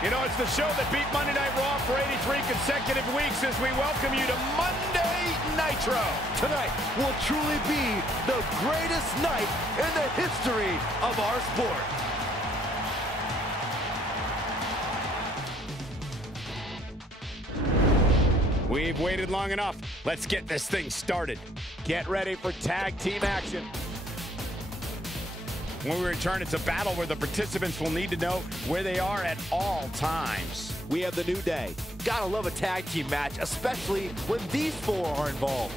You know, it's the show that beat Monday Night Raw for 83 consecutive weeks as we welcome you to Monday Nitro. Tonight will truly be the greatest night in the history of our sport. We've waited long enough. Let's get this thing started. Get ready for tag team action. When we return, it's a battle where the participants will need to know where they are at all times. We have the New Day. Gotta love a tag team match, especially when these four are involved.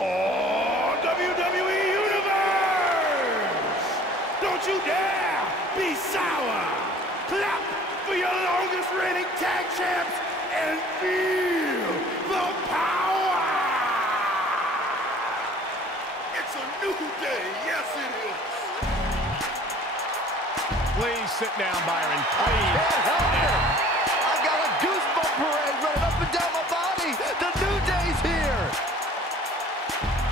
Oh, WWE Universe! Don't you dare be sour! Clap for your longest reigning tag champs and feel the power! It's a new day, yes it is! Please sit down, Byron. Please. I've got a goosebump parade running up and down my body. The New Day's here.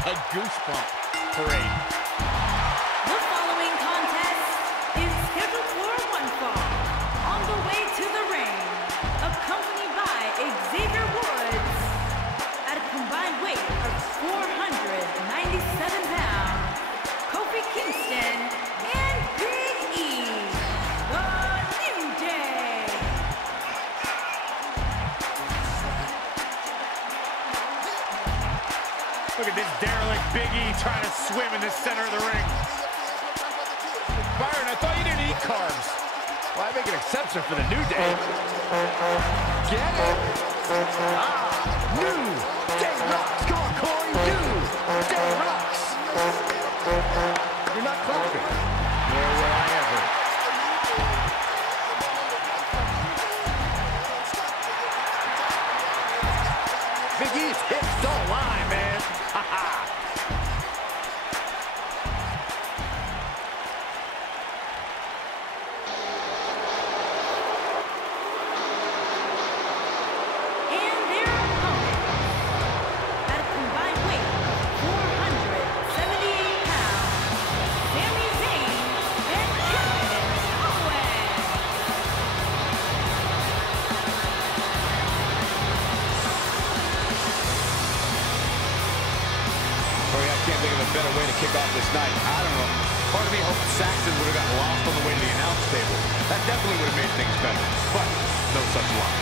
A goosebump parade. The following contest is scheduled for one fall. On the way to the ring, accompanied by Xavier Woods at a combined weight of 497 pounds, Kofi Kingston and Big E, the New Day. Look at this derelict Big E trying to swim in the center of the ring. Byron, I thought you didn't eat carbs. Well, I make an exception for the New Day. Get it? New Day rocks. Come on, Corey. New Day rocks. You're not clapping. Nor will I ever. Big E's hips don't lie, man. Ha ha. And their opponent, at a combined weight of 478 pounds, Sami Zayn and Kevin Owens. Corey, I can't think of a better way to kick off this night. I don't know. Part of me hoped Saxton would have gotten lost on the way to the announce table. That definitely would have made things better. But no such luck.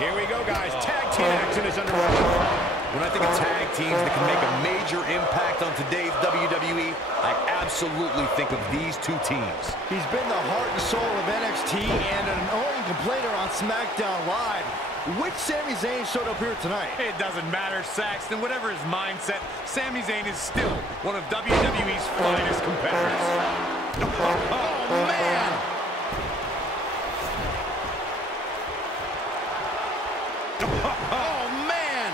Here we go, guys. Tag team action is underway. When I think of tag teams that can make a major impact on today's WWE, I absolutely think of these two teams. He's been the heart and soul of NXT and an annoying complainer on SmackDown Live. Which Sami Zayn showed up here tonight? It doesn't matter, Saxton. Whatever his mindset, Sami Zayn is still one of WWE's finest competitors. Oh, man! Oh, man!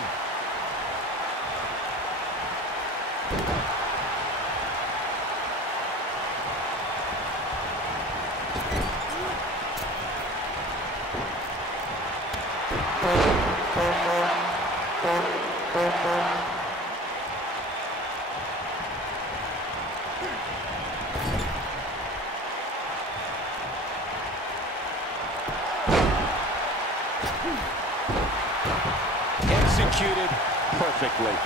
Executed perfectly.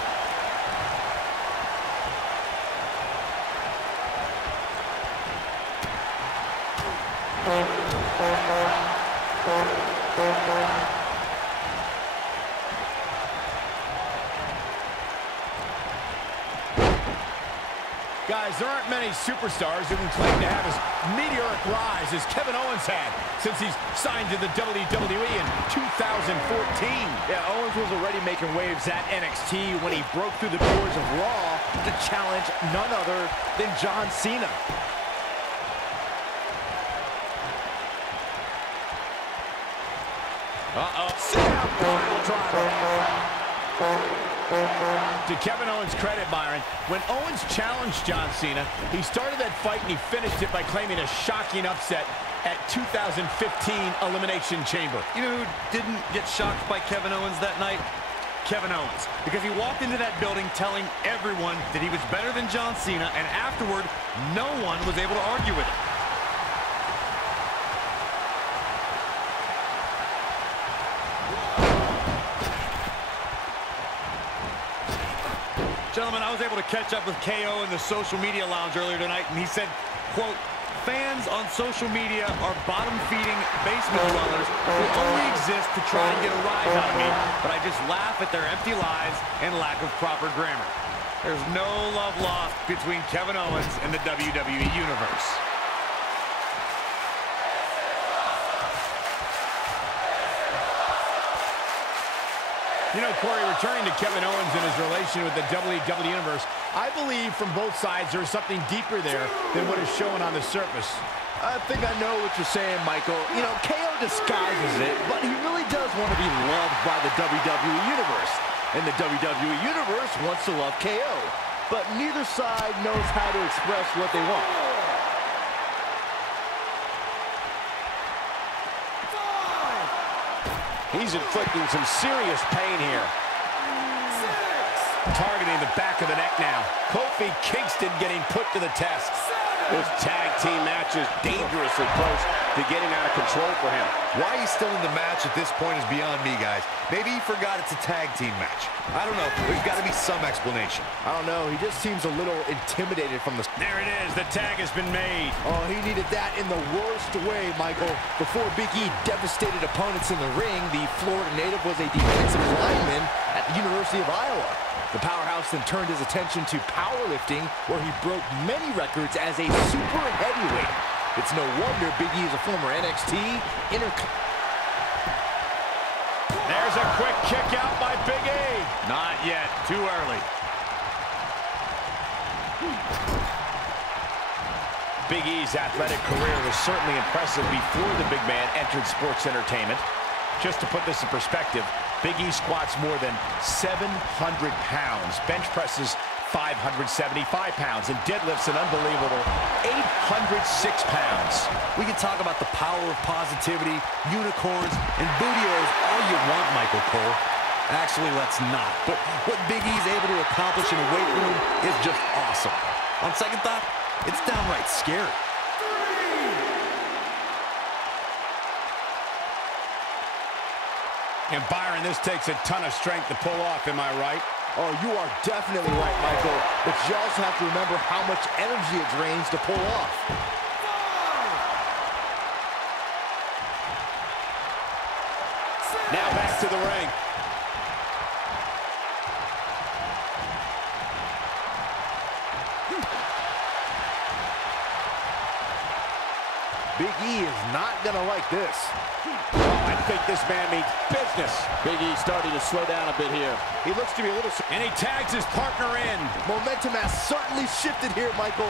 Guys, there aren't many superstars who can claim to have as meteoric rise as Kevin Owens had since he's signed to the WWE in 2014. Yeah, Owens was already making waves at NXT when he broke through the doors of Raw to challenge none other than John Cena. Cena, pile driver. To Kevin Owens' credit, Byron, when Owens challenged John Cena, he started that fight and he finished it by claiming a shocking upset at 2015 Elimination Chamber. You know who didn't get shocked by Kevin Owens that night? Kevin Owens. Because he walked into that building telling everyone that he was better than John Cena, and afterward, no one was able to argue with him. Gentlemen, I was able to catch up with KO in the social media lounge earlier tonight, and he said, quote, fans on social media are bottom-feeding basement dwellers who only exist to try and get a rise out of me, but I just laugh at their empty lies and lack of proper grammar. There's no love lost between Kevin Owens and the WWE Universe. You know, Corey, returning to Kevin Owens and his relation with the WWE Universe, I believe from both sides there's something deeper there than what is shown on the surface. I think I know what you're saying, Michael. You know, KO disguises it, but he really does want to be loved by the WWE Universe. And the WWE Universe wants to love KO. But neither side knows how to express what they want. He's inflicting some serious pain here. Targeting the back of the neck now. Kofi Kingston getting put to the test. This tag team match is dangerously close to getting out of control for him. Why he's still in the match at this point is beyond me, guys. Maybe he forgot it's a tag team match. I don't know. There's got to be some explanation. I don't know. He just seems a little intimidated from the... There it is. The tag has been made. Oh, he needed that in the worst way, Michael. Before Big E devastated opponents in the ring, the Florida native was a defensive lineman at the University of Iowa. The powerhouse then turned his attention to powerlifting, where he broke many records as a super heavyweight. It's no wonder Big E is a former NXT There's a quick kick out by Big E. Not yet. Too early. Big E's athletic career was certainly impressive before the big man entered sports entertainment. Just to put this in perspective, Big E squats more than 700 pounds, bench presses 575 pounds, and deadlifts an unbelievable 806 pounds. We can talk about the power of positivity, unicorns, and bootios all you want, Michael Cole. Actually, let's not. But what Big E's able to accomplish in a weight room is just awesome. On second thought, it's downright scary. And Byron, this takes a ton of strength to pull off, am I right? Oh, you are definitely right, Michael. But you also have to remember how much energy it drains to pull off. Now back to the ring. Big E is not going to like this. Oh, I think this man means business. Big E starting to slow down a bit here. He looks to be a little... And he tags his partner in. Momentum has certainly shifted here, Michael.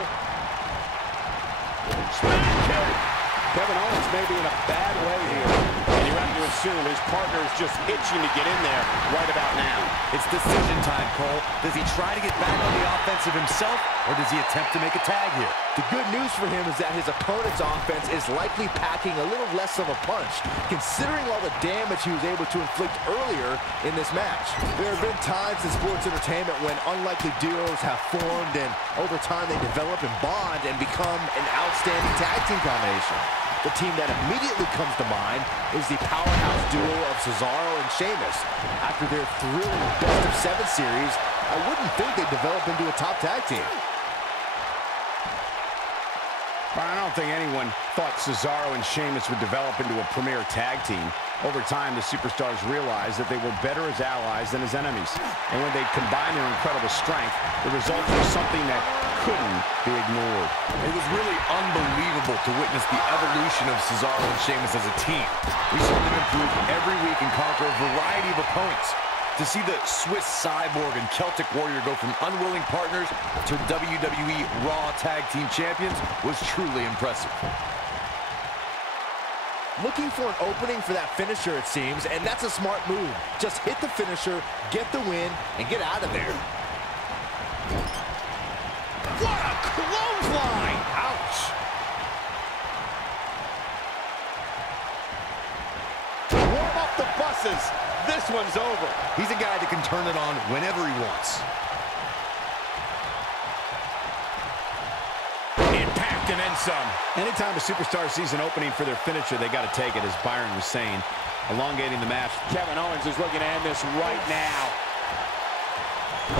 Kevin Owens may be in a bad way here. And you have to assume his partner is just itching to get in there right about now. It's decision time, Cole. Does he try to get back on the offensive himself, or does he attempt to make a tag here? The good news for him is that his opponent's offense is likely packing a little less of a punch, considering all the damage he was able to inflict earlier in this match. There have been times in sports entertainment when unlikely duos have formed, and over time they develop and bond and become an outstanding tag team combination. The team that immediately comes to mind is the powerhouse duo of Cesaro and Sheamus. After their thrilling best-of-7 series, I wouldn't think they'd develop into a top tag team. I don't think anyone thought Cesaro and Sheamus would develop into a premier tag team. Over time, the superstars realized that they were better as allies than as enemies. And when they combined their incredible strength, the result was something that couldn't be ignored. It was really unbelievable to witness the evolution of Cesaro and Sheamus as a team. We saw them improve every week and conquer a variety of opponents. To see the Swiss Cyborg and Celtic Warrior go from unwilling partners to WWE Raw Tag Team Champions was truly impressive. Looking for an opening for that finisher, it seems, and that's a smart move. Just hit the finisher, get the win, and get out of there. What a clothesline! Ouch! Warm up the buses. This one's over. He's a guy that can turn it on whenever he wants. Impact and then some. Anytime a superstar sees an opening for their finisher, they got to take it, as Byron was saying, elongating the match. Kevin Owens is looking to end this right now.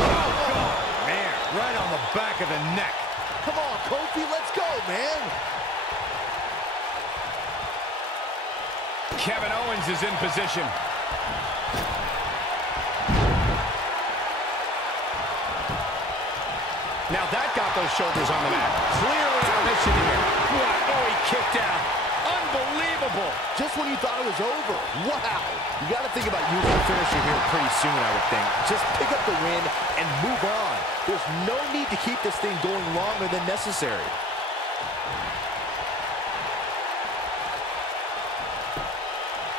Oh, man, right on the back of the neck. Come on, Kofi, let's go, man. Kevin Owens is in position. Now that got those shoulders on the mat. Clearly on mission here. What? Oh, he kicked out. Unbelievable. Just when you thought it was over. Wow. You got to think about using the finisher here pretty soon, I would think. Just pick up the win and move on. There's no need to keep this thing going longer than necessary.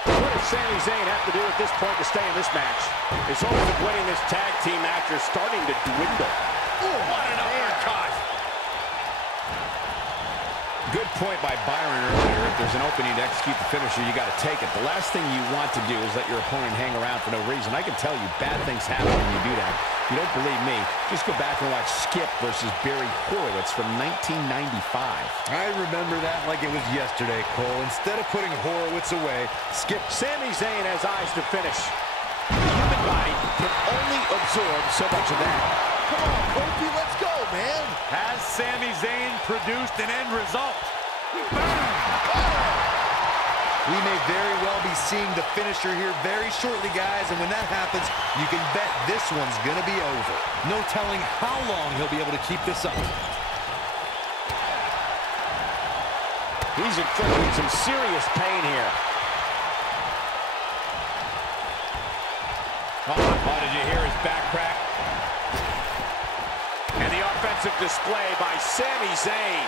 What does Sami Zayn have to do at this point to stay in this match? His hopes of winning this tag team match are starting to dwindle. What an uppercut! Good point by Byron earlier. If there's an opening to execute the finisher, you got to take it. The last thing you want to do is let your opponent hang around for no reason. I can tell you, bad things happen when you do that. If you don't believe me, just go back and watch Skip versus Barry Horowitz from 1995. I remember that like it was yesterday, Cole. Instead of putting Horowitz away, Skip. Sami Zayn has eyes to finish. The human body can only absorb so much of that. Come on, Kofi, let's go, man. Has Sami Zayn produced an end result? We may very well be seeing the finisher here very shortly, guys, and when that happens, you can bet this one's going to be over. No telling how long he'll be able to keep this up. He's inflicting some serious pain here. Oh, did you hear his back crack? And the offensive display by Sami Zayn.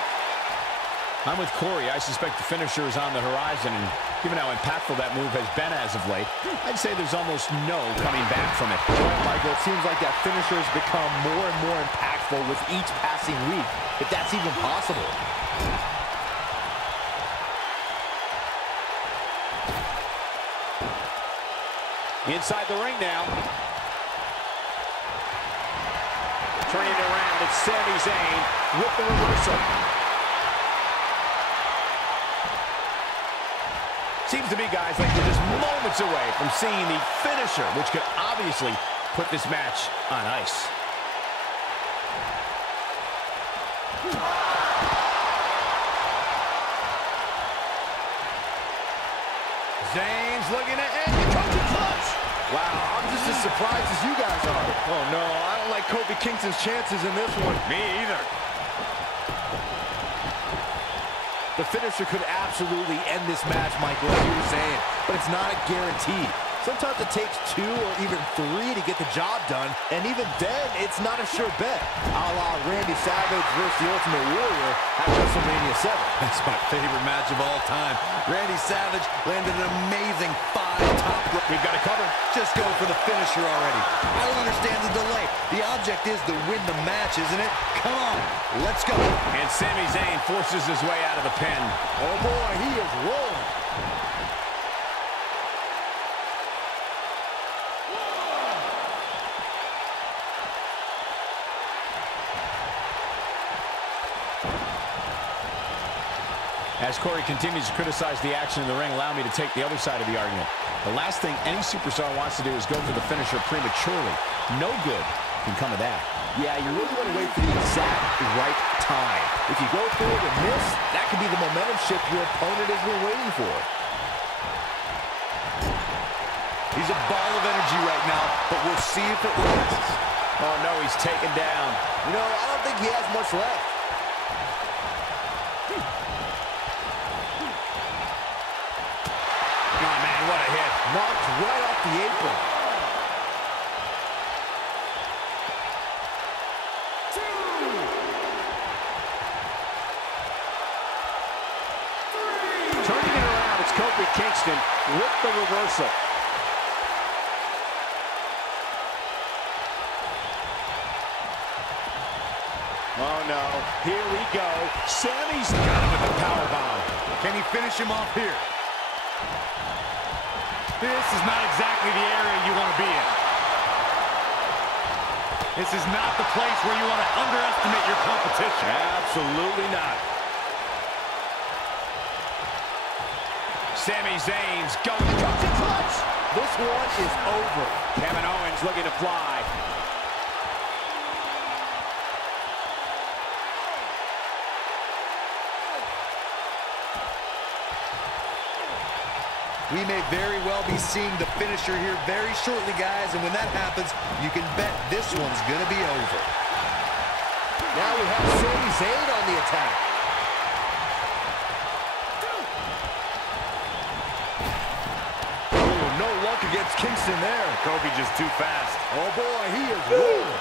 I'm with Corey. I suspect the finisher is on the horizon, and given how impactful that move has been as of late, I'd say there's almost no coming back from it. Well, Michael, it seems like that finisher has become more and more impactful with each passing week, if that's even possible. Inside the ring now. Turning it around, it's Sami Zayn with the reversal. Seems to me, guys, like we're just moments away from seeing the finisher, which could obviously put this match on ice. Zayn's looking to end the coaching clutch. Wow, I'm just as surprised as you guys are. Oh, no, I don't like Kofi Kingston's chances in this one. Me either. The finisher could absolutely end this match, Michael, like you were saying, but it's not a guarantee. Sometimes it takes 2 or even 3 to get the job done, and even then, it's not a sure bet. A la Randy Savage versus the Ultimate Warrior at WrestleMania 7. That's my favorite match of all time. Randy Savage landed an amazing 5 top rope. We've got it covered. Just go for the finisher already. I don't understand the delay. The object is to win the match, isn't it? Come on, let's go. And Sami Zayn forces his way out of the pin. Oh boy, he is rolling. As Corey continues to criticize the action in the ring, allow me to take the other side of the argument. The last thing any superstar wants to do is go for the finisher prematurely. No good can come of that. Yeah, you really want to wait for the exact right time. If you go for it and miss, that could be the momentum shift your opponent has been waiting for. He's a ball of energy right now, but we'll see if it lasts. Oh, no, he's taken down. You know, I don't think he has much left. Oh, man, what a hit. Knocked right off the apron. Turning it around, it's Kofi Kingston with the reversal. Oh, no. Here we go. Sammy's got him with the powerbomb. Can he finish him off here? This is not exactly the area you want to be in. This is not the place where you want to underestimate your competition. Absolutely not. Sami Zayn's going to clutch. This one is over. Kevin Owens looking to fly. We may very well be seeing the finisher here very shortly, guys, and when that happens, you can bet this one's going to be over. Now we have Sami Zayn on the attack. Oh, no luck against Kingston there. Kofi just too fast. Oh, boy, he is rolling.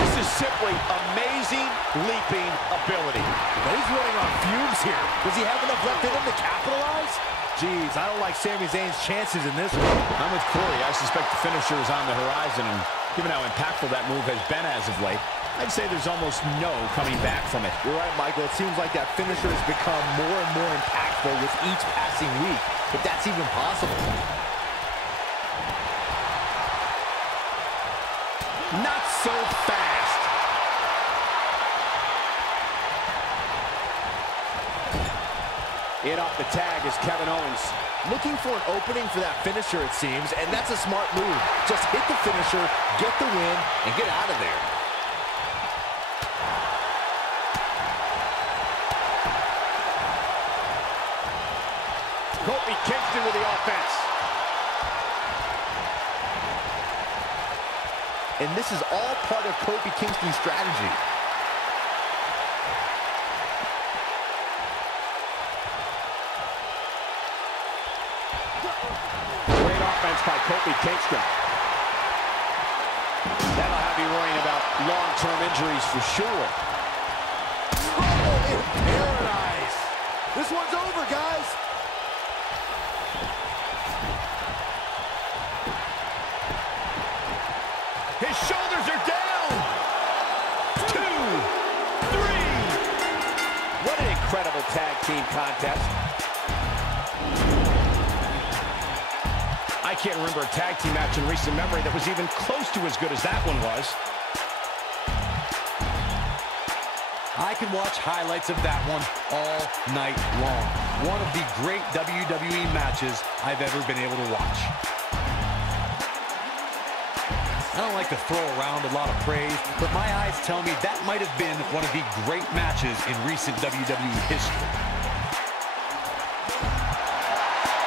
This is simply amazing leaping ability. But he's running on fumes here. Does he have enough left in him to capitalize? Jeez, I don't like Sami Zayn's chances in this one. I'm with Corey. I suspect the finisher is on the horizon, and given how impactful that move has been as of late, I'd say there's almost no coming back from it. You're right, Michael. It seems like that finisher has become more and more impactful with each passing week, if that's even possible. Not so fast. In off the tag is Kevin Owens. Looking for an opening for that finisher, it seems, and that's a smart move. Just hit the finisher, get the win, and get out of there. Kofi Kingston with the offense. And this is all part of Kofi Kingston's strategy. Great offense by Kofi Kingston. That'll have you worrying about long-term injuries for sure. Oh, in paradise. This one's over, guys. His shoulders are down. 2, 3. What an incredible tag team contest. I can't remember a tag team match in recent memory that was even close to as good as that one was. I can watch highlights of that one all night long. One of the great WWE matches I've ever been able to watch. I don't like to throw around a lot of praise, but my eyes tell me that might have been one of the great matches in recent WWE history.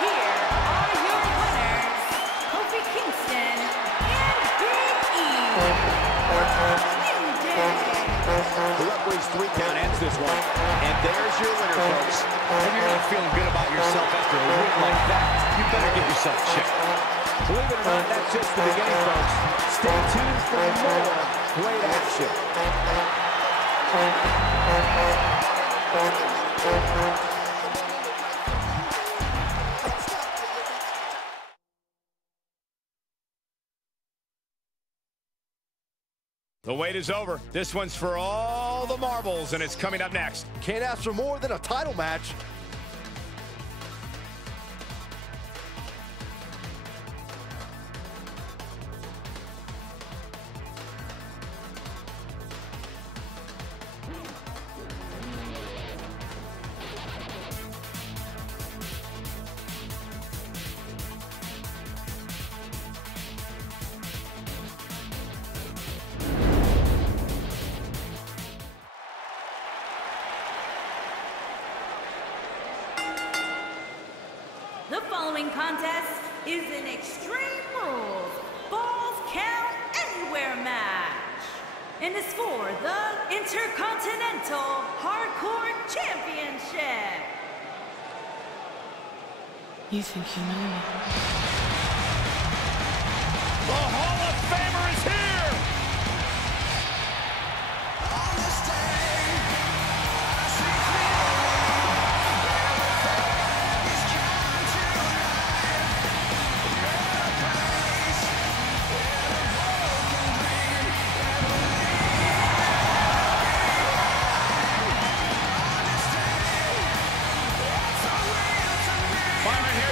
Here are your winners, Kofi Kingston and Big E. New Day. The referee's 3 count ends this one. And there's your winner, folks. If you're not feeling good about yourself after a win like that, you better get yourself checked. Believe it or not, that's just the beginning, folks. Stay tuned for more great action. The wait is over. This one's for all the marbles, and it's coming up next. Can't ask for more than a title match. following contest is an Extreme Rules Falls Count Anywhere match, and is for the Intercontinental Hardcore Championship. You think you know me? The Hall of Famer is here!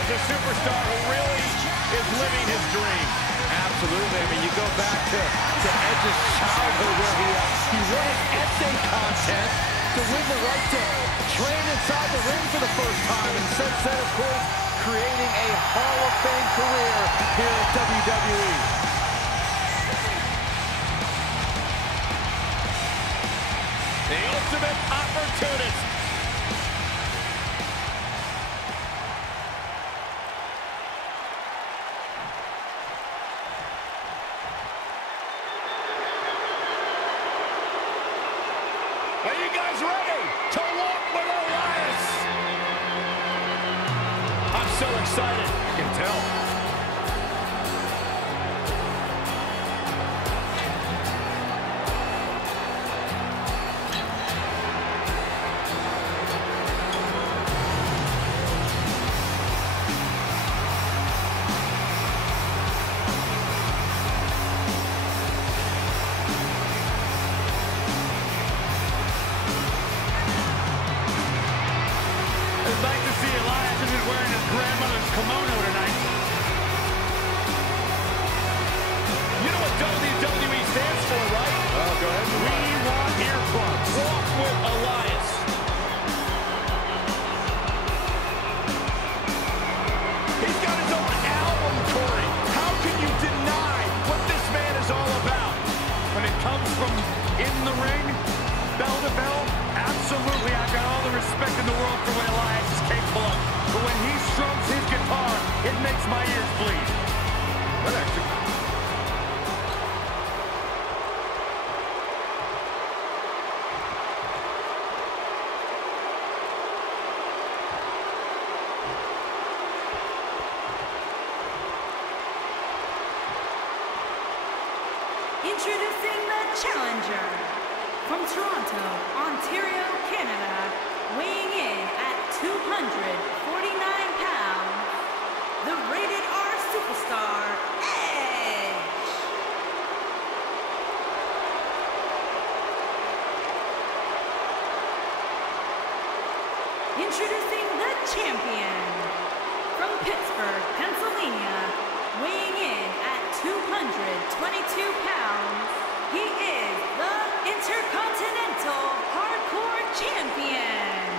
A superstar who really is living his dream. Absolutely. I mean, you go back to Edge's childhood where he won an essay contest to win the right to train inside the ring for the first time. And since then, of course, creating a Hall of Fame career here at WWE. The ultimate opportunist. Are you guys ready to walk with Elias? I'm so excited. You can tell. It's nice to see Elias isn't wearing his grandmother's kimono tonight. You know what WWE stands for, right? Oh, go ahead. We want earplugs. Walk with Elias. He's got his own album, Corey. How can you deny what this man is all about? When it comes from in the ring, bell to bell, absolutely, I've got all the respect in the world for what Elias is capable of. But when he strums his guitar, it makes my ears bleed. That actually... Introducing the challenger from Toronto, Ontario, Canada, weighing in at 249 pounds, the Rated R superstar, Edge. Introducing the champion from Pittsburgh, Pennsylvania, weighing in at 222 pounds, he is the Intercontinental Hardcore Champion,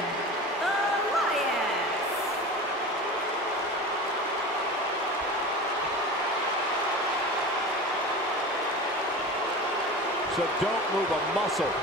Elias. So don't move a muscle.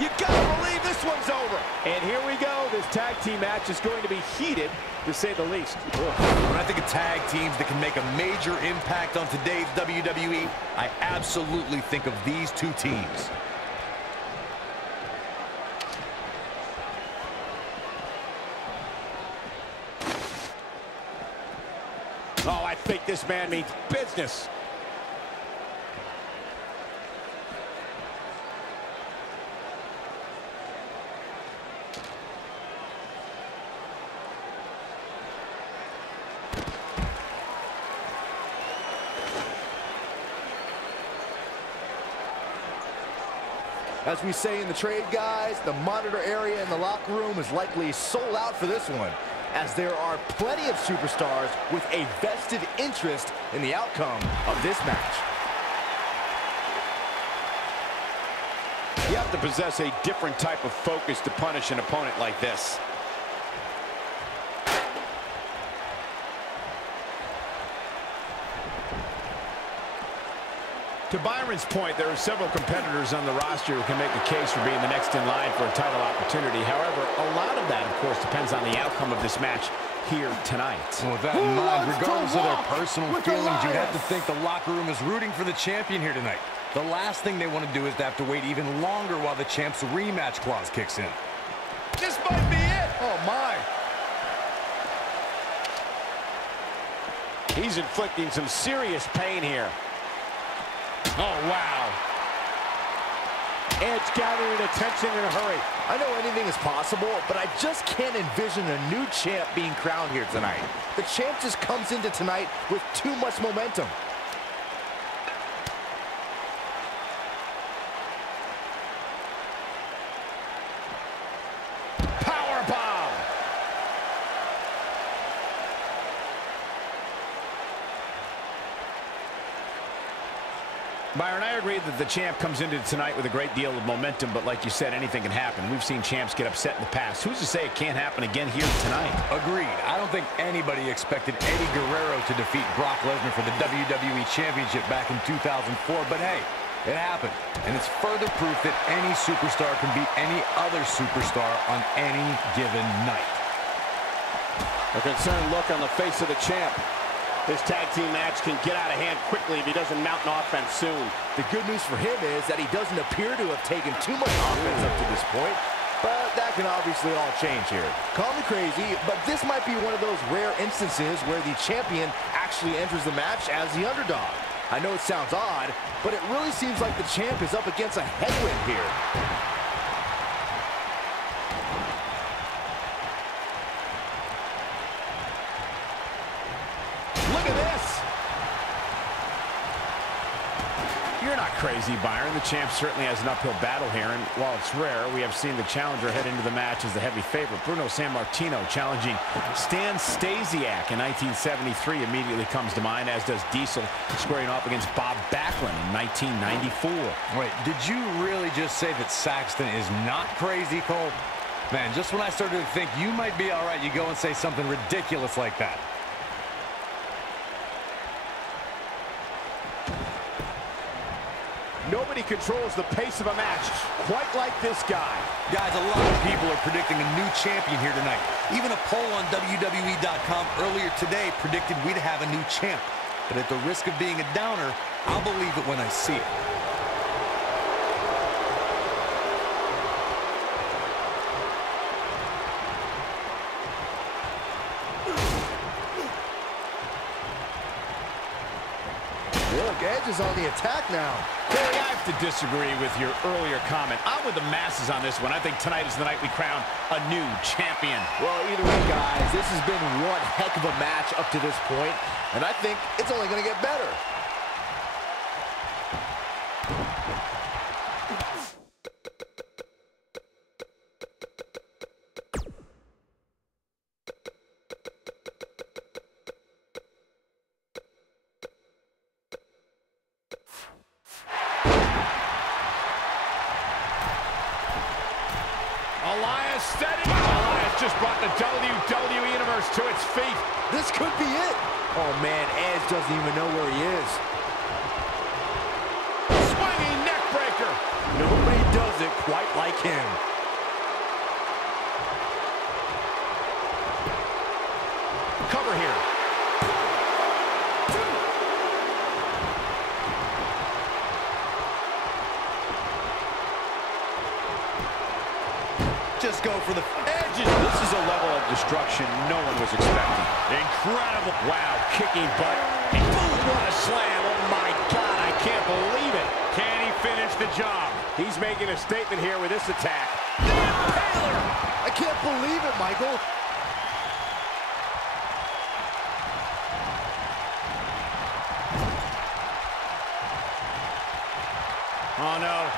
You gotta believe this one's over. And here we go. This tag team match is going to be heated, to say the least. When I think of tag teams that can make a major impact on today's WWE, I absolutely think of these two teams. Oh, I think this man means business. As we say in the trade, guys, the monitor area in the locker room is likely sold out for this one, as there are plenty of superstars with a vested interest in the outcome of this match. You have to possess a different type of focus to punish an opponent like this. To Byron's point, there are several competitors on the roster who can make a case for being the next in line for a title opportunity. However, a lot of that, of course, depends on the outcome of this match here tonight. Well, with that in mind, regardless of their personal feelings, you'd have to think the locker room is rooting for the champion here tonight. The last thing they want to do is to have to wait even longer while the champ's rematch clause kicks in. This might be it. Oh, my. He's inflicting some serious pain here. Oh, wow. Edge gathering attention in a hurry. I know anything is possible, but I just can't envision a new champ being crowned here tonight. The champ just comes into tonight with too much momentum. Byron, I agree that the champ comes into tonight with a great deal of momentum, but like you said, anything can happen. We've seen champs get upset in the past. Who's to say it can't happen again here tonight? Agreed. I don't think anybody expected Eddie Guerrero to defeat Brock Lesnar for the WWE Championship back in 2004, but hey, it happened. And it's further proof that any superstar can beat any other superstar on any given night. A concerned look on the face of the champ. This tag team match can get out of hand quickly if he doesn't mount an offense soon. The good news for him is that he doesn't appear to have taken too much offense up to this point, but that can obviously all change here. Call me crazy, but this might be one of those rare instances where the champion actually enters the match as the underdog. I know it sounds odd, but it really seems like the champ is up against a headwind here. Look at this. You're not crazy, Byron. The champ certainly has an uphill battle here, and while it's rare, we have seen the challenger head into the match as the heavy favorite. Bruno Sammartino challenging Stan Stasiak in 1973 immediately comes to mind, as does Diesel squaring off against Bob Backlund in 1994. Wait, did you really just say that Saxton is not crazy, Cole? Man, just when I started to think you might be all right, you go and say something ridiculous like that. Nobody controls the pace of a match quite like this guy. Guys, a lot of people are predicting a new champion here tonight. Even a poll on WWE.com earlier today predicted we'd have a new champ. But at the risk of being a downer, I'll believe it when I see it. Look, Edge is on the attack now. Corey, I have to disagree with your earlier comment. I'm with the masses on this one. I think tonight is the night we crown a new champion. Well, either way, guys, this has been one heck of a match up to this point, and I think it's only going to get better. Elias steady. Elias just brought the WWE Universe to its feet. This could be it. Oh, man, Edge doesn't even know where he is. Swinging neck breaker. Nobody does it quite like him. Cover here. Just go for the Edges. This is a level of destruction no one was expecting. Incredible. Wow, kicking butt. And boom, what a slam. Oh, my God, I can't believe it. Can he finish the job? He's making a statement here with this attack. I can't believe it, Michael. Oh, no.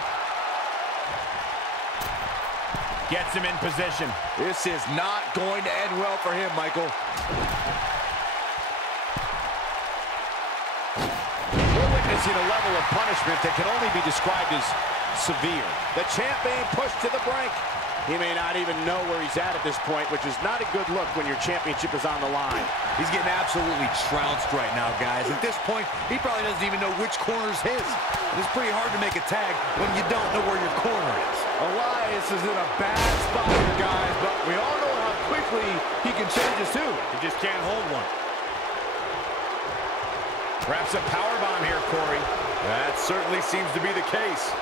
Gets him in position. This is not going to end well for him, Michael. We're witnessing a level of punishment that can only be described as severe. The champ being pushed to the brink. He may not even know where he's at this point, which is not a good look when your championship is on the line. He's getting absolutely trounced right now, guys. At this point, he probably doesn't even know which corner is his. It's pretty hard to make a tag when you don't know where your corner is. Elias is in a bad spot here, guys, but we all know how quickly he can change his tune. He just can't hold one. Perhaps a powerbomb here, Corey. That certainly seems to be the case.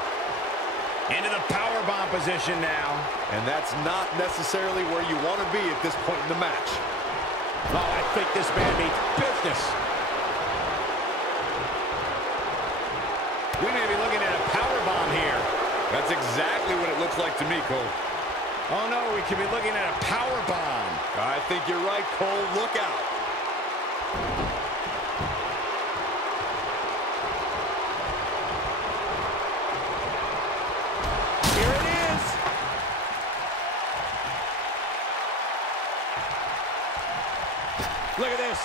Into the powerbomb position now. And that's not necessarily where you want to be at this point in the match. Oh, I think this man means business. We may be looking at a powerbomb here. That's exactly what it looks like to me, Cole. Oh, no, we could be looking at a powerbomb. I think you're right, Cole. Look out. Look at this.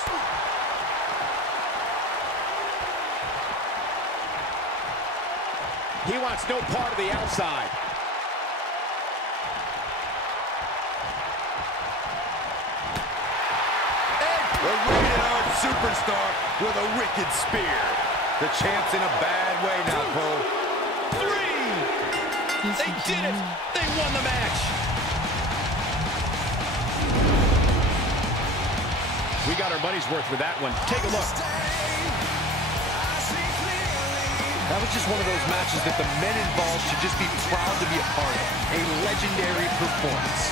He wants no part of the outside. The rated R superstar with a wicked spear. The champ's in a bad way now, Cole. 3! They did it! They won the match! We got our money's worth with that one. Take a look. That was just one of those matches that the men involved should just be proud to be a part of. A legendary performance.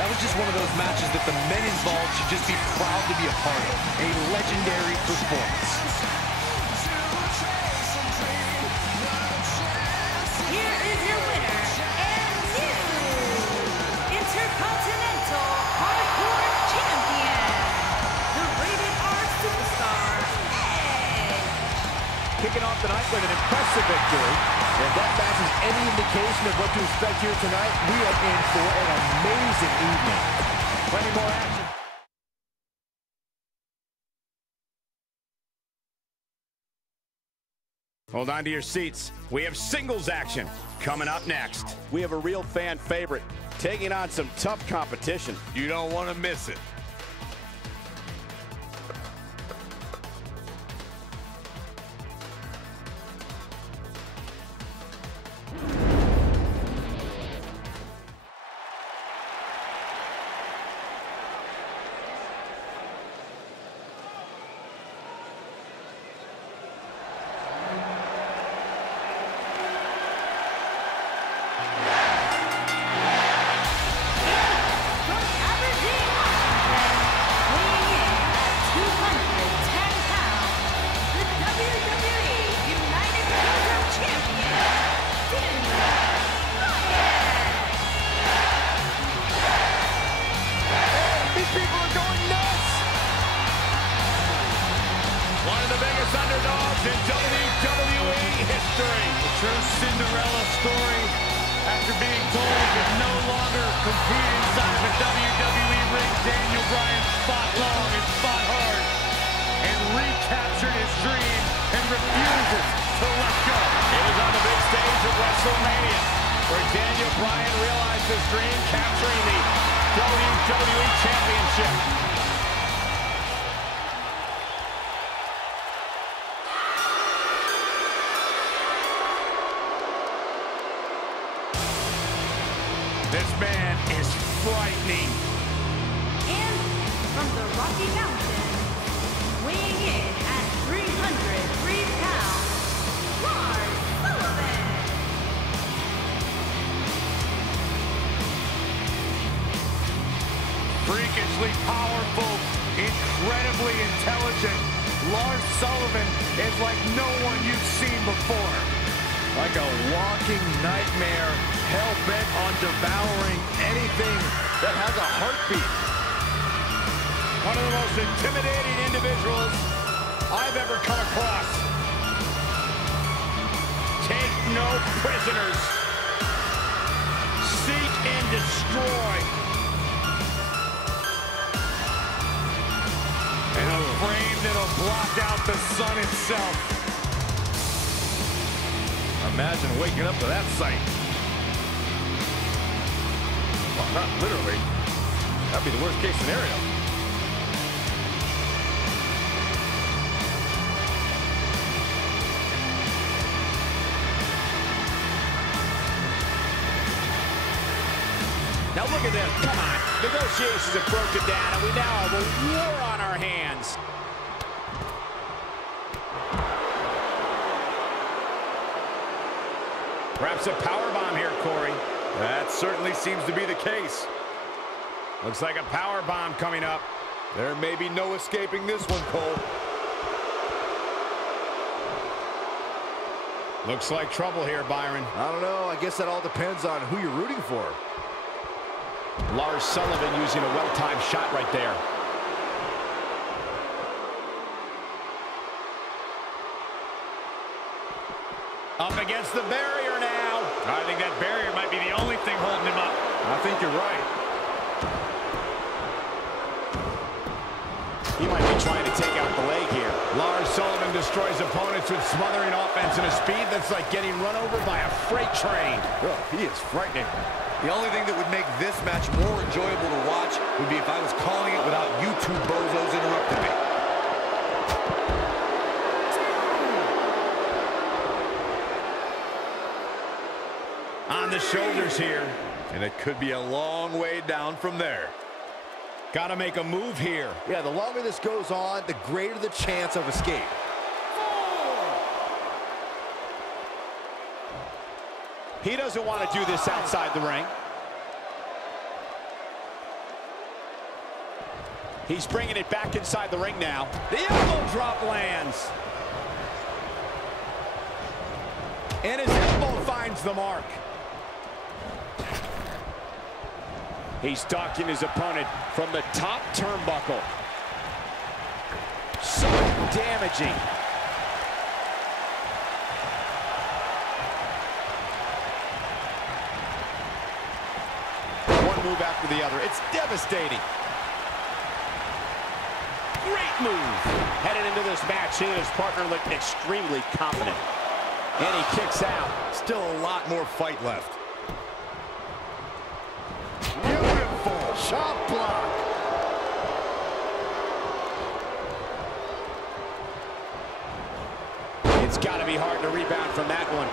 That was just one of those matches that the men involved should just be proud to be a part of. A legendary performance. Here is your winner and new Intercontinental Hardcore Champion, the Rated R Superstar, Edge. Kicking off the night with an impressive victory. If that match is any indication of what to expect here tonight, we are in for an amazing evening. Plenty more action. Hold on to your seats. We have singles action coming up next. We have a real fan favorite taking on some tough competition. You don't want to miss it. Underdogs in WWE history. A true Cinderella story after being told he could no longer compete inside of a WWE ring. Daniel Bryan fought long and fought hard and recaptured his dream and refuses to let go. It was on the big stage of WrestleMania where Daniel Bryan realized his dream, capturing the WWE Championship. This man is frightening. And from the Rocky Mountains, weighing in at 303 pounds, Lars Sullivan. Freakishly powerful, incredibly intelligent. Lars Sullivan is like no one you've seen before. Like a walking nightmare, hell-bent on devouring anything that has a heartbeat. One of the most intimidating individuals I've ever come across. Take no prisoners. Seek and destroy. blocked out the sun itself. Imagine waking up to that sight. Well, not literally. That'd be the worst case scenario. Now look at this. Come on. Negotiations have broken down, and we now have a war on our hands. Perhaps a powerbomb here, Corey. That certainly seems to be the case. Looks like a powerbomb coming up. There may be no escaping this one, Cole. Looks like trouble here, Byron. I don't know. I guess that all depends on who you're rooting for. Lars Sullivan using a well-timed shot right there. Up against the barrier now. I think that barrier might be the only thing holding him up. I think you're right. He might be trying to take out the leg here. Lars Sullivan destroys opponents with smothering offense and a speed that's like getting run over by a freight train. Oh, he is frightening. The only thing that would make this match more enjoyable to watch would be if I was calling it without you two bozos interrupting me. On the shoulders here. And it could be a long way down from there. Got to make a move here. Yeah, the longer this goes on, the greater the chance of escape. He doesn't want to do this outside the ring. He's bringing it back inside the ring now. The elbow drop lands. And his elbow finds the mark. He's stalking his opponent from the top turnbuckle. So damaging. One move after the other. It's devastating. Great move. Headed into this match, he and his partner look extremely confident. And he kicks out. Still a lot more fight left. Beautiful chop block. It's got to be hard to rebound from that one.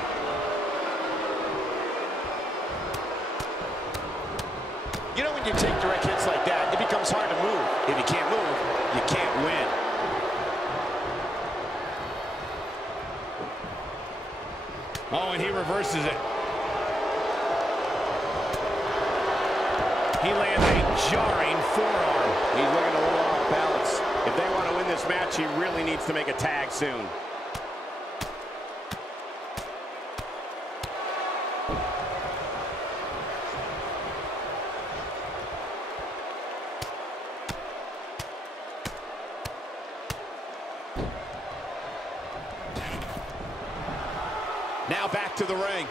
You know, when you take direct hits like that, it becomes hard to move. If you can't move, you can't win. Oh, and he reverses it. He lands a jarring forearm. He's looking a little off balance. If they want to win this match, he really needs to make a tag soon. Now back to the ring.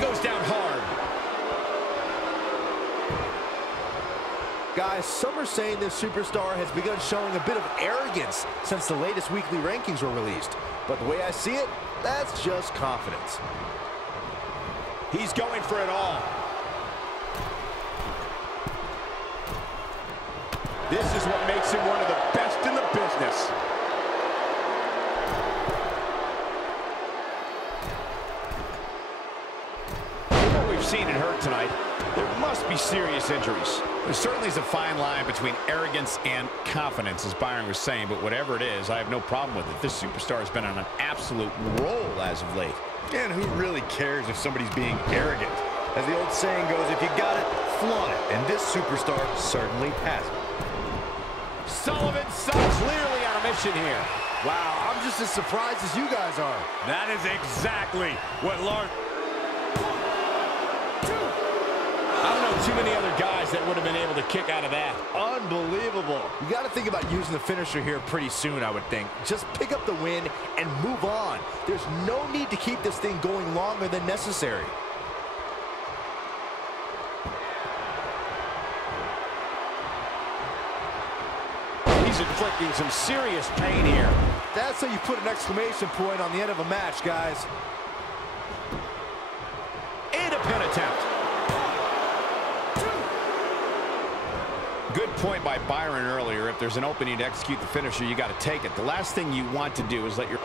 Goes down hard. Guys, some are saying this superstar has begun showing a bit of arrogance since the latest weekly rankings were released. But the way I see it, that's just confidence. He's going for it all. This is what makes him one of the best in the business. Seen and heard tonight, there must be serious injuries. There certainly is a fine line between arrogance and confidence, as Byron was saying, but whatever it is, I have no problem with it. This superstar has been on an absolute roll as of late. And who really cares if somebody's being arrogant? As the old saying goes, if you got it, flaunt it. And this superstar certainly has it. Sullivan so clearly on a mission here. Wow, I'm just as surprised as you guys are. That is exactly what Lars... I don't know too many other guys that would have been able to kick out of that. Unbelievable. You got to think about using the finisher here pretty soon, I would think. Just pick up the win and move on. There's no need to keep this thing going longer than necessary. inflicting some serious pain here. That's how you put an exclamation point on the end of a match, guys. And a pin attempt. Good point by Byron earlier. If there's an opening to execute the finisher, you got to take it. The last thing you want to do is let your...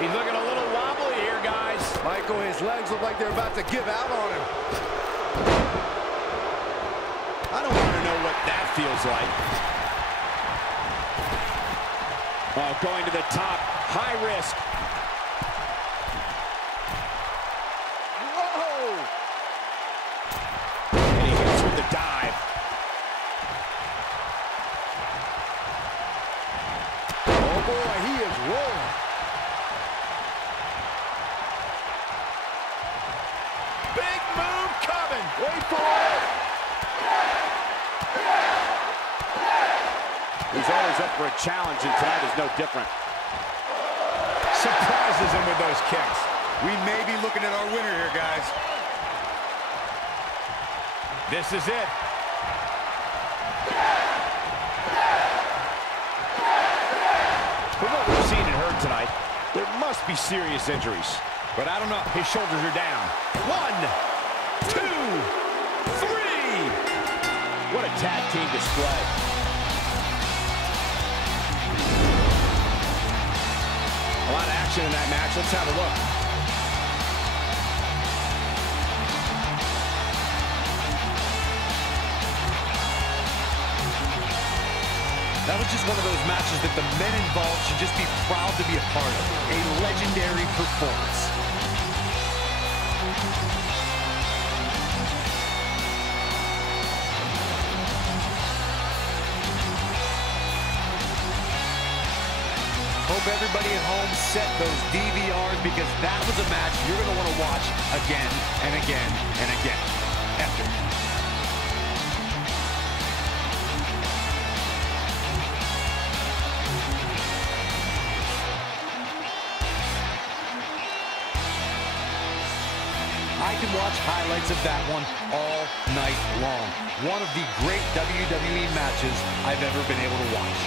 He's looking a little wobbly here, guys. Michael, his legs look like they're about to give out on him. I don't want to know what that feels like. Oh, going to the top. High risk. Whoa! And he hits with the dive. Oh, boy, he is rolling. Big move coming. Wait for it. He's always up for a challenge, and tonight is no different. Surprises him with those kicks. We may be looking at our winner here, guys. This is it. From what we've seen and heard tonight, there must be serious injuries. But I don't know. His shoulders are down. 1, 2, 3. What a tag team display. A lot of action in that match. Let's have a look. That was just one of those matches that the men involved should just be proud to be a part of. A legendary performance. Hope everybody at home set those DVRs, because that was a match you're going to want to watch again and again and again. After. I can watch highlights of that one all night long. One of the great WWE matches I've ever been able to watch.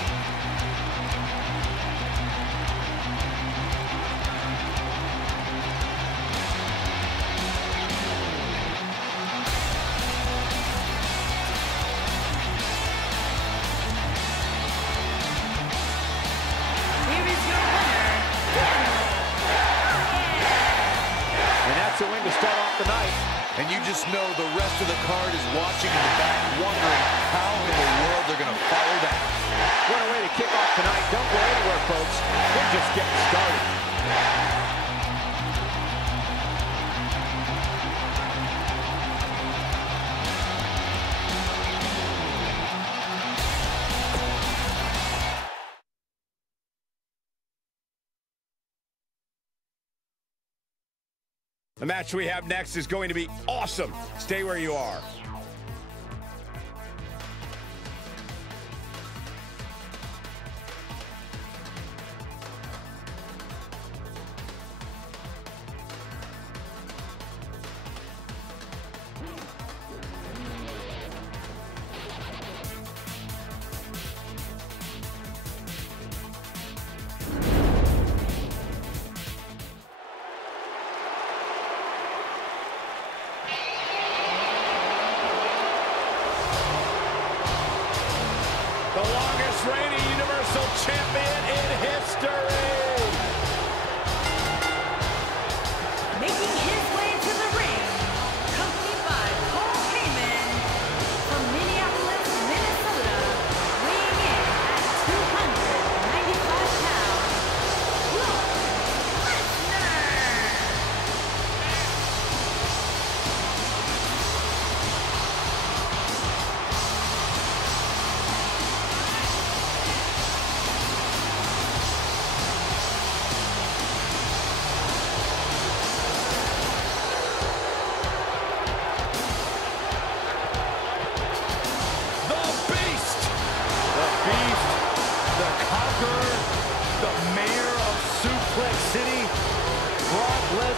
Here is your winner, And that's a win to start off the night. And you just know the rest of the card is watching in the back, wondering how in the world they're going to follow that. What a way to kick off tonight. Don't go anywhere, folks. We're just getting started. The match we have next is going to be awesome. Stay where you are.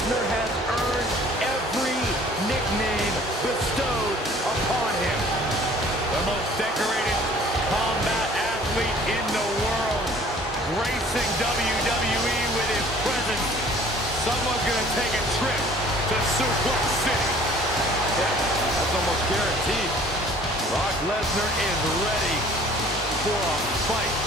Lesnar has earned every nickname bestowed upon him. The most decorated combat athlete in the world, gracing WWE with his presence. Someone's going to take a trip to Suplex City. Yeah, that's almost guaranteed. Brock Lesnar is ready for a fight.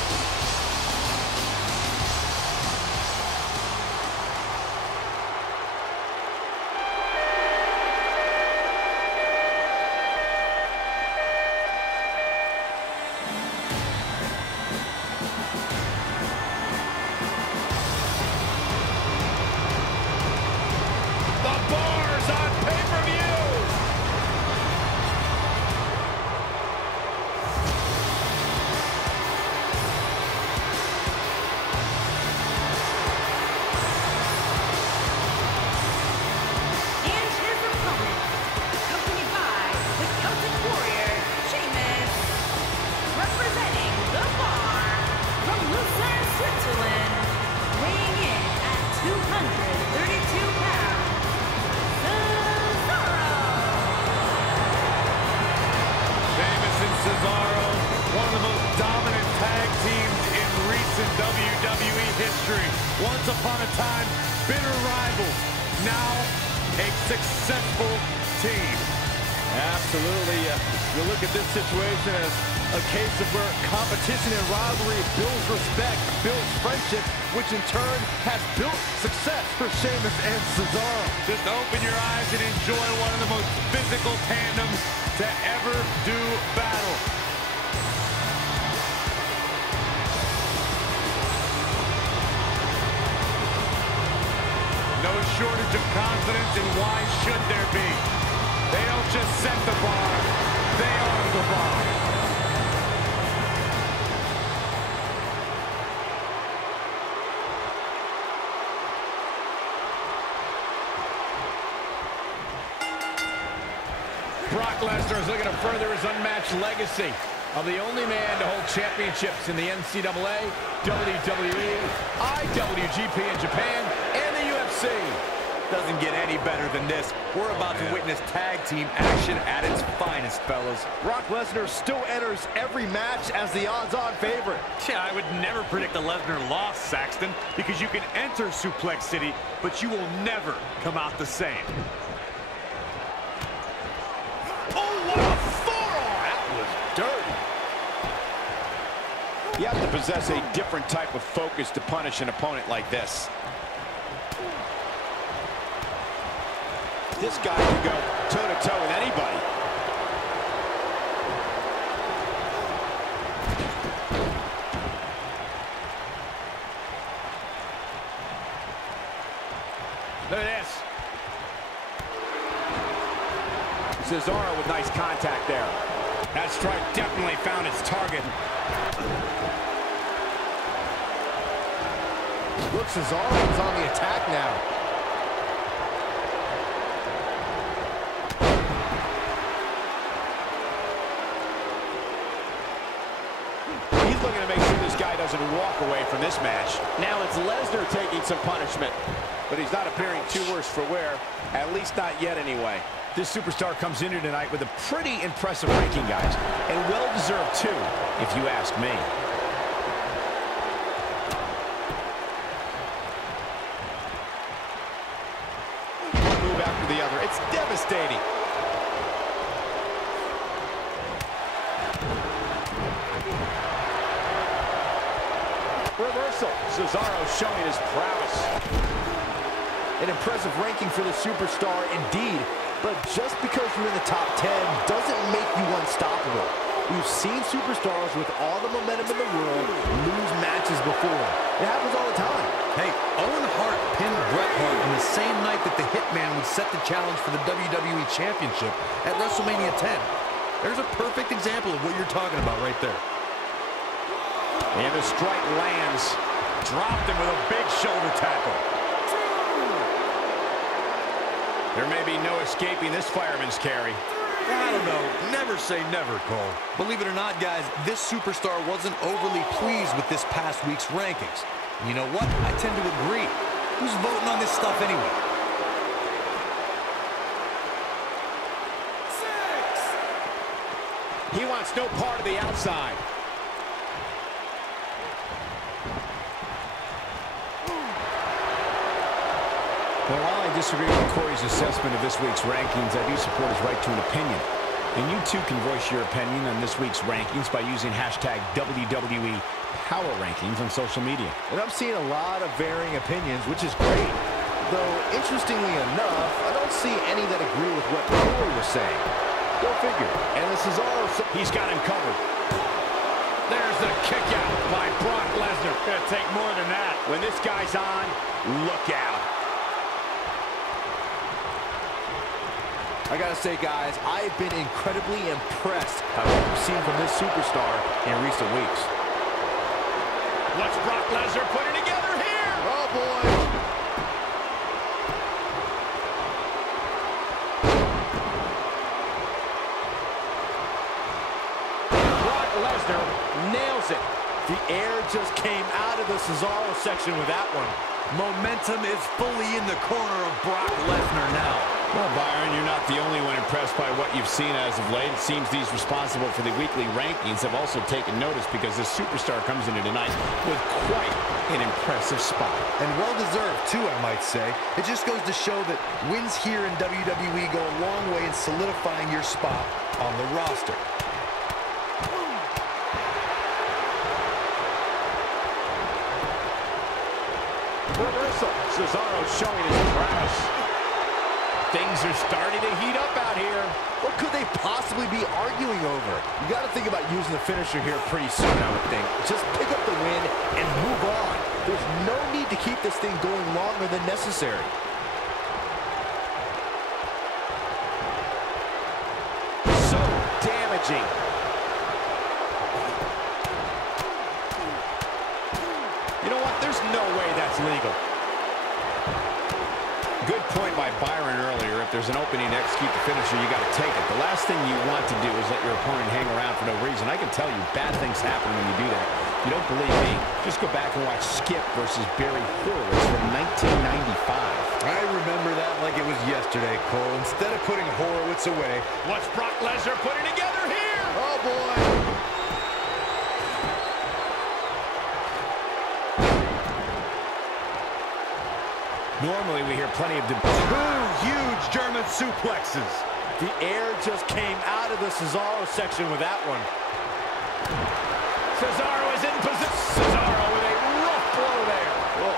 Once upon a time, bitter rivals, now a successful team. Absolutely. You look at this situation as a case of where competition and rivalry builds respect, builds friendship, which in turn has built success for Sheamus and Cesaro. Just open your eyes and enjoy one of the most physical tandems to ever do battle. No shortage of confidence, and why should there be? They don't just set the bar, they are the bar. Brock Lesnar is looking to further his unmatched legacy of the only man to hold championships in the NCAA, WWE, IWGP in Japan, and the UFC. Doesn't get any better than this. We're about to witness tag team action at its finest, fellas. Brock Lesnar still enters every match as the odds-on favorite. Yeah, I would never predict a Lesnar loss, Saxton, because you can enter Suplex City, but you will never come out the same. Oh, what a forearm! That was dirty. You have to possess a different type of focus to punish an opponent like this. This guy can go toe-to-toe with anybody. Look at this. Cesaro with nice contact there. That strike definitely found its target. Look, Cesaro is on the attack now. He's looking to make sure this guy doesn't walk away from this match. Now it's Lesnar taking some punishment, but he's not appearing too worse for wear, at least not yet anyway. This superstar comes in here tonight with a pretty impressive ranking, guys, and well-deserved too, if you ask me. One move after the other. It's devastating. Reversal. Cesaro showing his prowess. An impressive ranking for the superstar indeed, but just because you're in the top 10 doesn't make you unstoppable. We've seen superstars with all the momentum in the world lose matches before. It happens all the time. Hey, Owen Hart pinned Bret Hart on the same night that the Hitman would set the challenge for the WWE Championship at WrestleMania 10. There's a perfect example of what you're talking about right there. And the strike lands. Dropped him with a big shoulder tackle. There may be no escaping this fireman's carry. I don't know. Never say never, Cole. Believe it or not, guys, this superstar wasn't overly pleased with this past week's rankings. And you know what? I tend to agree. Who's voting on this stuff anyway? wants no part of the outside. Well, while I disagree with Corey's assessment of this week's rankings, I do support his right to an opinion. And you too can voice your opinion on this week's rankings by using hashtag WWE Power Rankings on social media. And I'm seeing a lot of varying opinions, which is great. Though, interestingly enough, I don't see any that agree with what Corey was saying. Go figure. And this is all... He's got him covered. There's the kick out by Brock Lesnar. Gonna take more than that. When this guy's on, look out. I gotta say, guys, I've been incredibly impressed by what we've seen from this superstar in recent weeks. What's Brock Lesnar putting together here? Oh, boy. Brock Lesnar nails it. The air just came out of the Cesaro section with that one. Momentum is fully in the corner of Brock Lesnar now. Well, Byron, you're not the only one impressed by what you've seen as of late. It seems these responsible for the weekly rankings have also taken notice because this superstar comes into tonight with quite an impressive spot. And well-deserved, too, I might say. It just goes to show that wins here in WWE go a long way in solidifying your spot on the roster. Reversal. Cesaro showing his prowess. Things are starting to heat up out here. What could they possibly be arguing over? You got to think about using the finisher here pretty soon, I would think. Just pick up the win and move on. There's no need to keep this thing going longer than necessary. So damaging. You know what? There's no way that's legal. Good point by Byron earlier. If there's an opening to execute the finisher, you got to take it. The last thing you want to do is let your opponent hang around for no reason. I can tell you bad things happen when you do that. If you don't believe me, just go back and watch Skip versus Barry Horowitz from 1995. I remember that like it was yesterday, Cole. Instead of putting Horowitz away... What's Brock Lesnar putting together here? Oh, boy! Normally, we hear plenty of debate. Two huge German suplexes. The air just came out of the Cesaro section with that one. Cesaro is in position. Cesaro with a rough blow there. Whoa,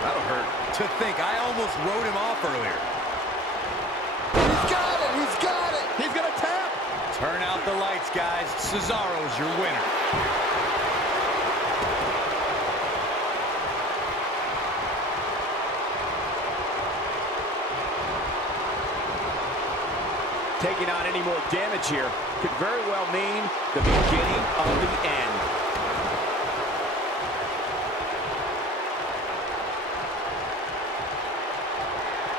that'll hurt. To think, I almost wrote him off earlier. He's got it! He's got it! He's gonna tap. Turn out the lights, guys. Cesaro's your winner. Taking on any more damage here could very well mean the beginning of the end.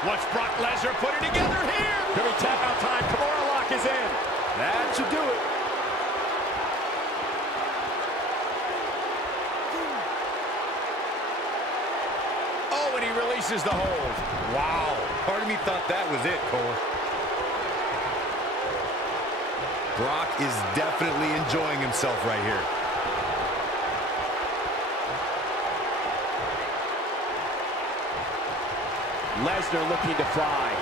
What's Brock Lesnar putting together here? Could be tap out time. Kimura lock is in. That should do it. Oh, and he releases the hold. Wow. Part of me thought that was it, Cole. Brock is definitely enjoying himself right here. Lesnar looking to fly.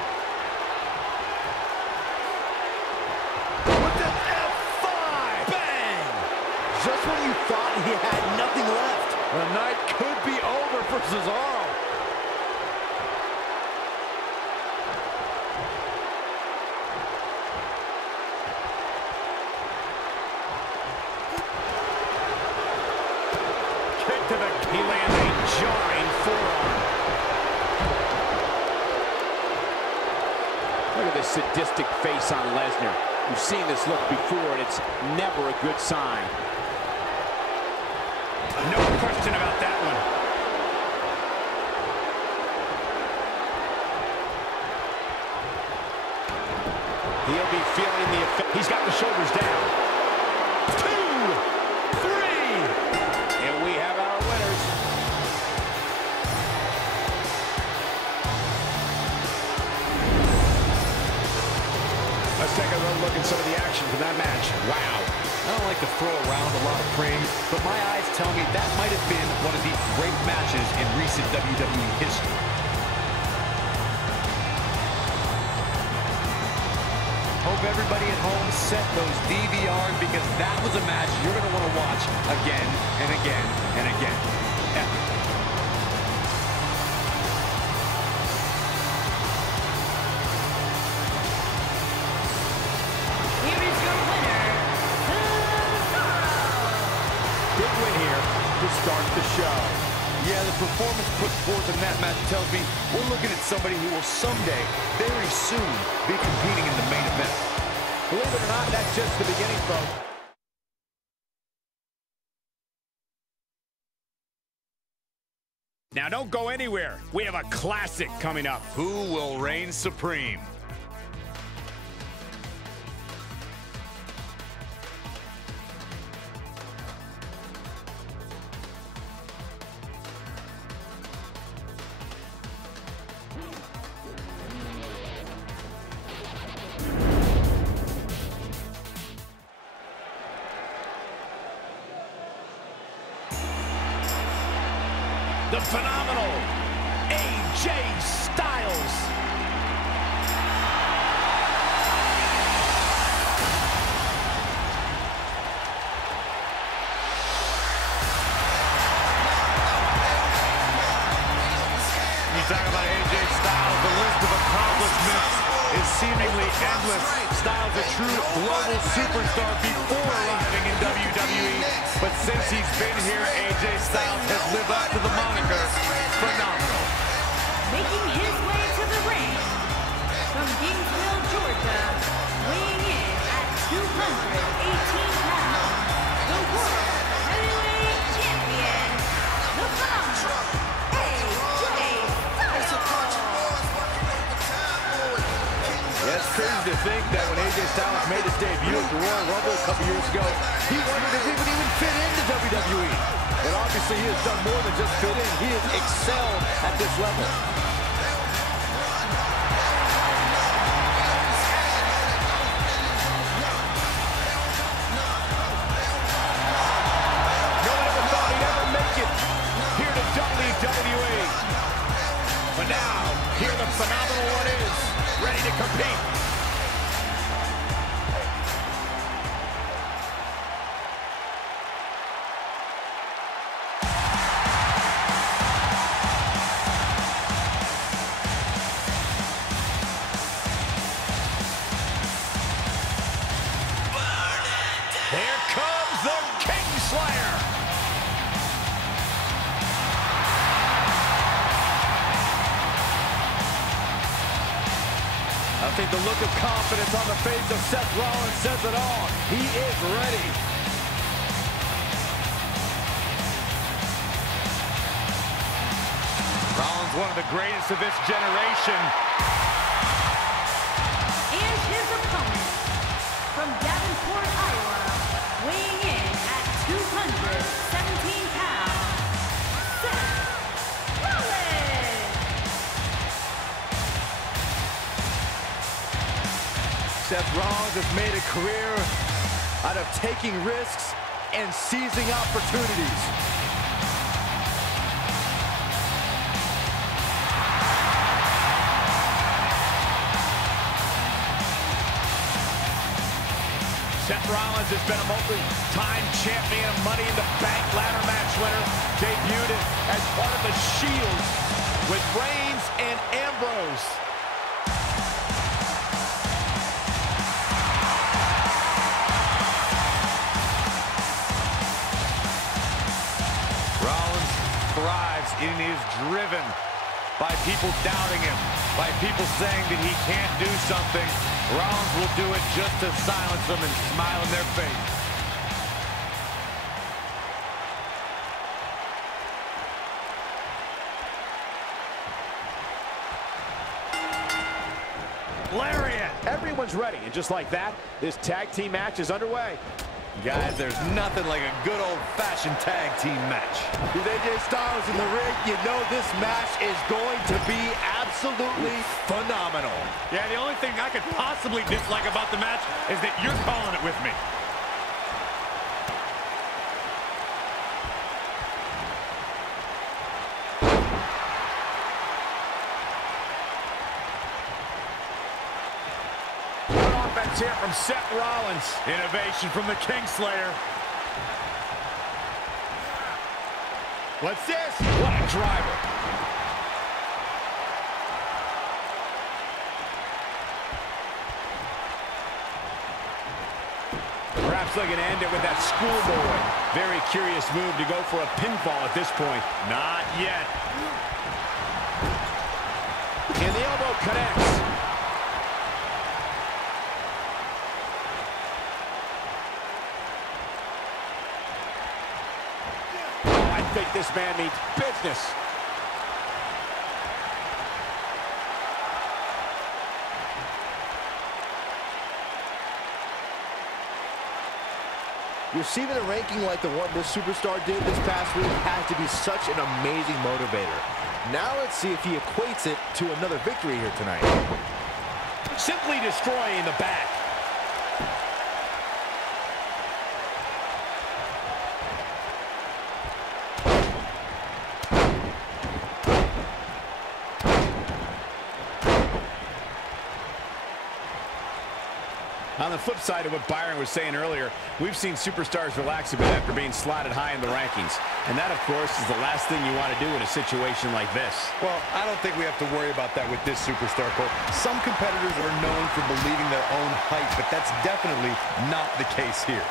With the F5! Bang! Just when you thought he had nothing left. The night could be over for Cesaro. He lands a jarring forearm. Look at this sadistic face on Lesnar. We've seen this look before, and it's never a good sign. No question about that one. He'll be feeling the effect. He's got the shoulders down. 2, 3. And we have our winners. Let's take a look at some of the action from that match. Wow. don't like to throw around a lot of praise, but my eyes tell me that might have been one of the great matches in recent WWE history. Hope everybody at home set those DVRs, because that was a match you're going to want to watch again and again and again. Epic. Here is your winner, Cesaro. Big win here to start the show. Yeah, the performance put forth in that match tells me we're looking at somebody who will someday, very soon, be competing in the main event. Believe it or not, that's just the beginning, folks. Now don't go anywhere. We have a classic coming up. Who will reign supreme? The phenomenal AJ Styles. You talk about AJ Styles, the list of accomplishments is seemingly endless. Styles a true global superstar before arriving in WWE, but since he's been here, AJ Styles has lived up to the moniker phenomenal. Making his way to the ring from Gainesville, Georgia, weighing in at 218 pounds, the World Heavyweight Champion, the phenomenal AJ Styles. Yeah, it's crazy to think that when AJ Styles made his debut at the Royal Rumble a couple years ago, he wondered if he would even fit into WWE. But obviously he has done more than just fit in. He has excelled at this level. No one ever thought he'd ever make it here to WWE. But now, here the phenomenal one is, ready to compete. Here comes the Kingslayer. I think the look of confidence on the face of Seth Rollins says it all. He is ready. Rollins, one of the greatest of this generation. And his opponent from Davenport, Iowa, weighing in at 217 pounds, Seth Rollins. Seth Rollins has made a career out of taking risks and seizing opportunities. Seth Rollins has been a multi-time champion, a Money in the Bank ladder match winner, debuted as part of the Shield with Reigns and Ambrose. Rollins thrives and is driven by people doubting him, by people saying that he can't do something. Rollins will do it just to silence them and smile in their face. Lariat! Everyone's ready, and just like that, this tag team match is underway. Guys, there's nothing like a good old-fashioned tag team match. With AJ Styles in the ring, you know this match is going to be absolutely phenomenal. Yeah, the only thing I could possibly dislike about the match is that you're calling it with me. offense here from Seth Rollins. Innovation from the Kingslayer. What's this? What a driver. Perhaps looking to end it with that schoolboy. Very curious move to go for a pinfall at this point. Not yet. And the elbow connects. Oh, I think this man means business. Receiving a ranking like the one this superstar did this past week has to be such an amazing motivator. Now let's see if he equates it to another victory here tonight. Simply destroying the back. On the flip side of what Byron was saying earlier, we've seen superstars relax a bit after being slotted high in the rankings. And that, of course, is the last thing you want to do in a situation like this. Well, I don't think we have to worry about that with this superstar, Cole. Some competitors are known for believing their own hype, but that's definitely not the case here.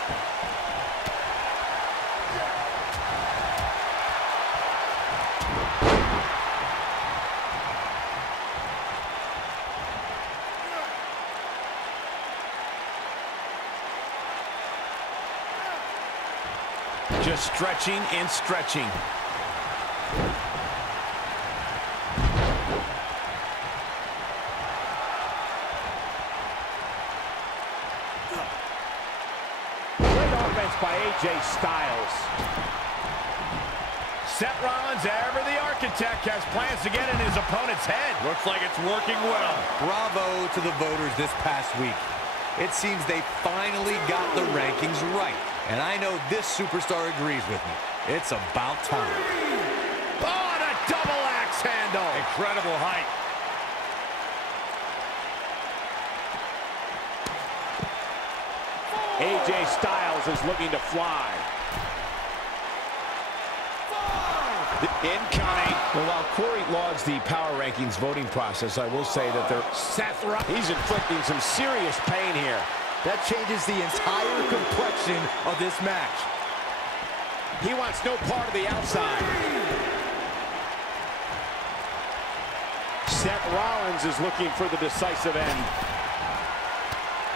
Just stretching and stretching. Great offense by AJ Styles. Seth Rollins, ever the architect, has plans to get in his opponent's head. Looks like it's working well. Bravo to the voters this past week. It seems they finally got the rankings right. And I know this superstar agrees with me. It's about time. Oh, and a double axe handle. Incredible height. AJ Styles is looking to fly. Incoming. Well, while Corey logs the power rankings voting process, I will say that Seth Rollins, he's inflicting some serious pain here. That changes the entire complexion of this match. He wants no part of the outside. Seth Rollins is looking for the decisive end.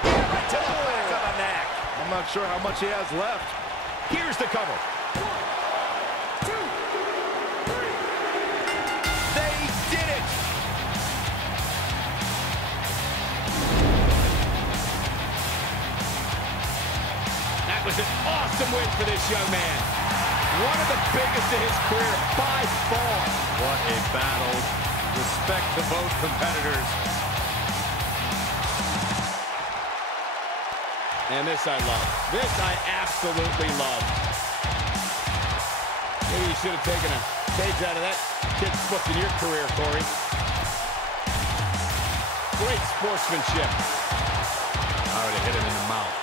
Right to the back of the neck. I'm not sure how much he has left. Here's the cover. They did it. That was an awesome win for this young man. One of the biggest of his career by far. What a battle. Respect to both competitors. And this I love. This I absolutely love. Maybe you should have taken a page out of that kid's book in your career, Corey. Great sportsmanship. I would have hit him in the mouth.